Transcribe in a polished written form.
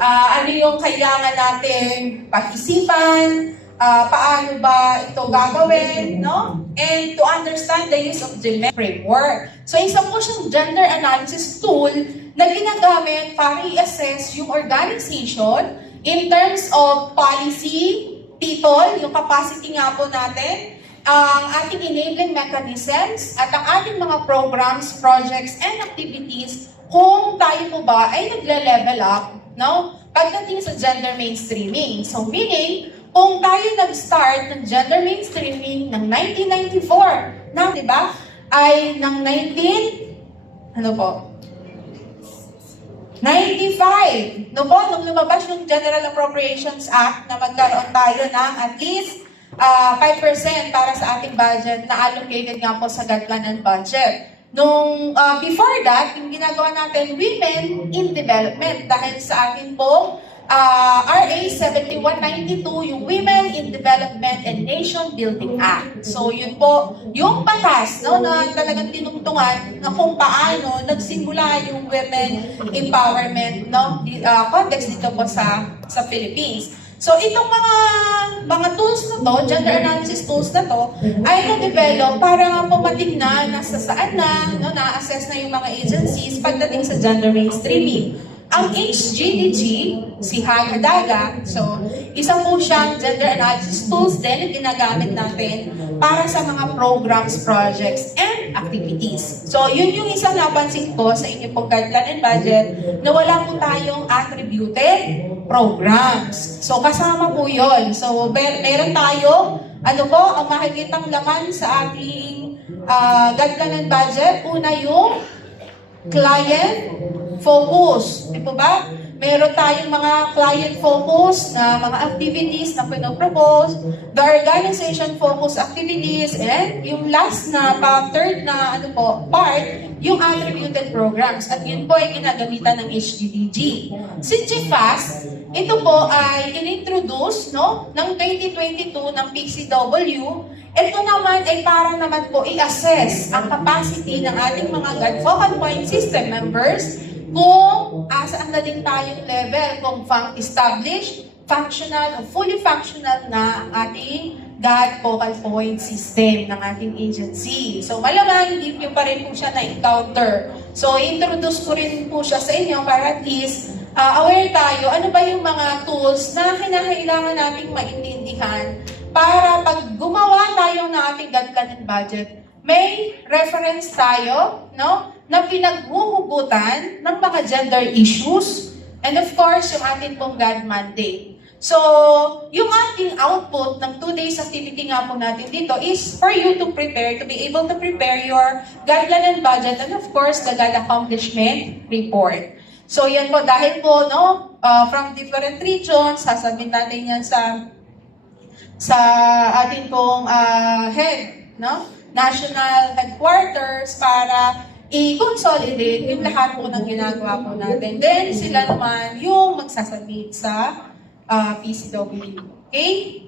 ano yung kailangan natin pag-isipan, paano ba ito gagawin, no? And to understand the use of gender framework. So, isa po siyang gender analysis tool na ginagamit para i-assess yung organization in terms of policy, people, yung capacity nga po natin, ang ating enabling mechanisms, at ang ating mga programs, projects, and activities kung tayo po ba ay nagle-level up, no? Pagdating sa gender mainstreaming. So, meaning, kung tayo nag-start ng gender mainstreaming ng 1994, na, di ba, ay ng 95. No po, nung lumabas yung General Appropriations Act na magkaroon tayo ng at least 5% para sa ating budget na allocated nga po sa Gatlanan budget. Nung before that, yung ginagawa natin, Women in Development, dahil sa atin po, RA 7192, yung Women in Development and Nation Building Act. So, yun po, yung batas, no, na talagang tinungtungan na kung paano nagsimula yung women empowerment, no, context dito po sa Philippines. So, itong mga tools na to, gender analysis tools na to, ay na-develop para nga po matignan na sa saan na, no, na-assess na yung mga agencies pagdating sa gender mainstreaming. Ang HGDG, si Haga Daga, so isa po siyang gender analysis tools din na ginagamit natin para sa mga programs, projects, and activities. So yun yung isang napansin ko sa inyo pong guideline and budget na wala po tayong attributed programs. So kasama po yun. So meron tayo, ano po, ang makikitang laman sa ating guideline and budget. Una yung client focus. Di po ba? Meron tayong mga client focus na mga activities na pinopropose, the organization focus activities, and yung last na third na part, yung attributed programs. At yun po ay ginagamitan ng HGDG. Si GFAS, ito po ay in-introduce, no, ng 2022 ng PCW. Ito naman ay para naman po i-assess ang capacity ng ating mga focal point system members kung saan na din tayong level, kung established, functional, o fully functional na ang ating GAD focal point system ng ating agency. So malamang hindi nyo pa rin po siya na-encounter. So introduce ko rin po siya sa inyo para at least aware tayo ano ba yung mga tools na kinakailangan nating maintindihan para pag gumawa tayo ng ating guideline and budget, may reference tayo, no, na pinaghuhugutan ng mga gender issues, and of course, yung ating pong GAD mandate. So, yung ating output ng 2 days activity nga po natin dito is for you to prepare, to be able to prepare your guideline and budget, and of course, the GAD accomplishment report. So, yan po, dahil po, no, from different regions, sasabihin natin yan sa ating pong head, no, national headquarters para i-consolidate yung lahat po ng ginagawa po natin. Then, sila naman yung magsasubmit sa PCW. Okay?